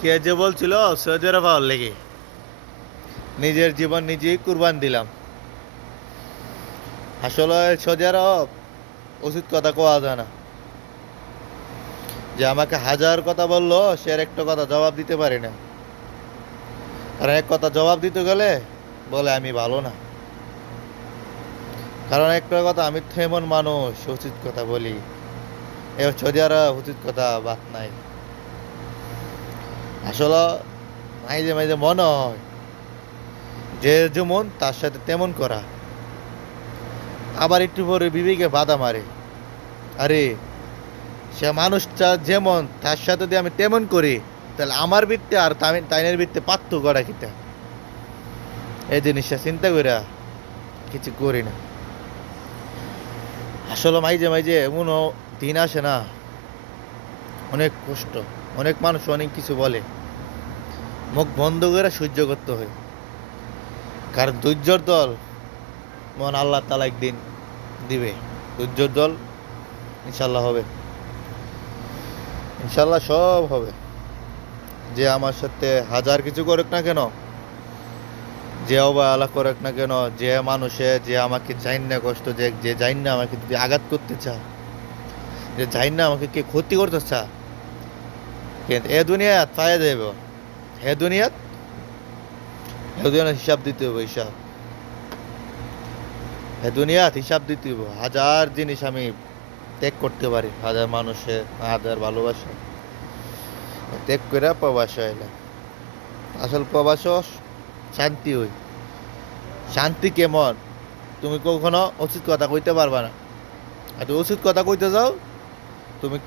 কে যে বলছিল সৌদি আরব হওয়ার লেগে নিজের জীবন নিজেই কুরবান দিলাম। আসলে সৌদি আরব উচিত কথা কোয়া যায় না। যে আমাকে হাজার কথা বললো সে আর একটা কথা জবাব দিতে পারি না। কারণ এক কথা জবাব দিতে গেলে বলে আমি ভালো না। কারণ একটা কথা, আমি তো এমন মানুষ উচিত কথা বলি। এ সৌদি আরব উচিত কথা বাদ নাই। আসলে মাঝে মাঝে মনে হয় যে যেমন তার সাথে তেমন করা। আবার একটু পরে বিবেকে বাধা মারে, আরে সে মানুষটা যেমন তার সাথে যদি আমি তেমন করি, তাহলে আমার বৃত্তে আর তাইনের বৃত্তে পার্থক্যটা কিটা। এই জিনিসটা চিন্তা করে কিছু করি না। আসলে মাঝে মাঝে এমনও দিন আসে না, অনেক কষ্ট, অনেক মানুষ অনেক কিছু বলে, মুখ বন্ধ করে সহ্য করতে হয়। কারণ ধৈর্যর দল মন আল্লাহ তালা একদিন দিবে। ধৈর্যর দল ইনশাল্লাহ হবে, ইনশাল্লাহ সব হবে। যে আমার সাথে হাজার কিছু করুক না কেন, যে অবহেলা করুক না কেন, যে মানুষে যে আমাকে জাইন না কষ্ট, যে যে জাইন না আমাকে যদি আঘাত করতে চা, যে জাইন না আমাকে কে ক্ষতি করতে চা, কিন্তু এ দুনিয়াত পায়ে দেব। হে দুনিয়াত, হে দুনিয়ার হিসাব দিতে হবে, হিসাব। হে দুনিয়াত হিসাব দিতে হবে। হাজার জিনিস আমি ত্যাগ করতে পারি, হাজার মানুষের হাজার ভালোবাসা ত্যাগ করে প্রবাসে এলাম। আসল প্রবাস শান্তি হই। শান্তি কেমন, তুমি কখনো উচিত কথা কইতে পারবা না। আর তুমি উচিত কথা কইতে যাও, তুমি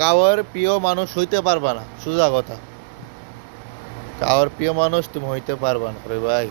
কাউর প্রিয় মানুষ হইতে পারবা না। সোজা কথা, কাউর প্রিয় মানুষ তুমি হইতে পারবা না রে ভাই।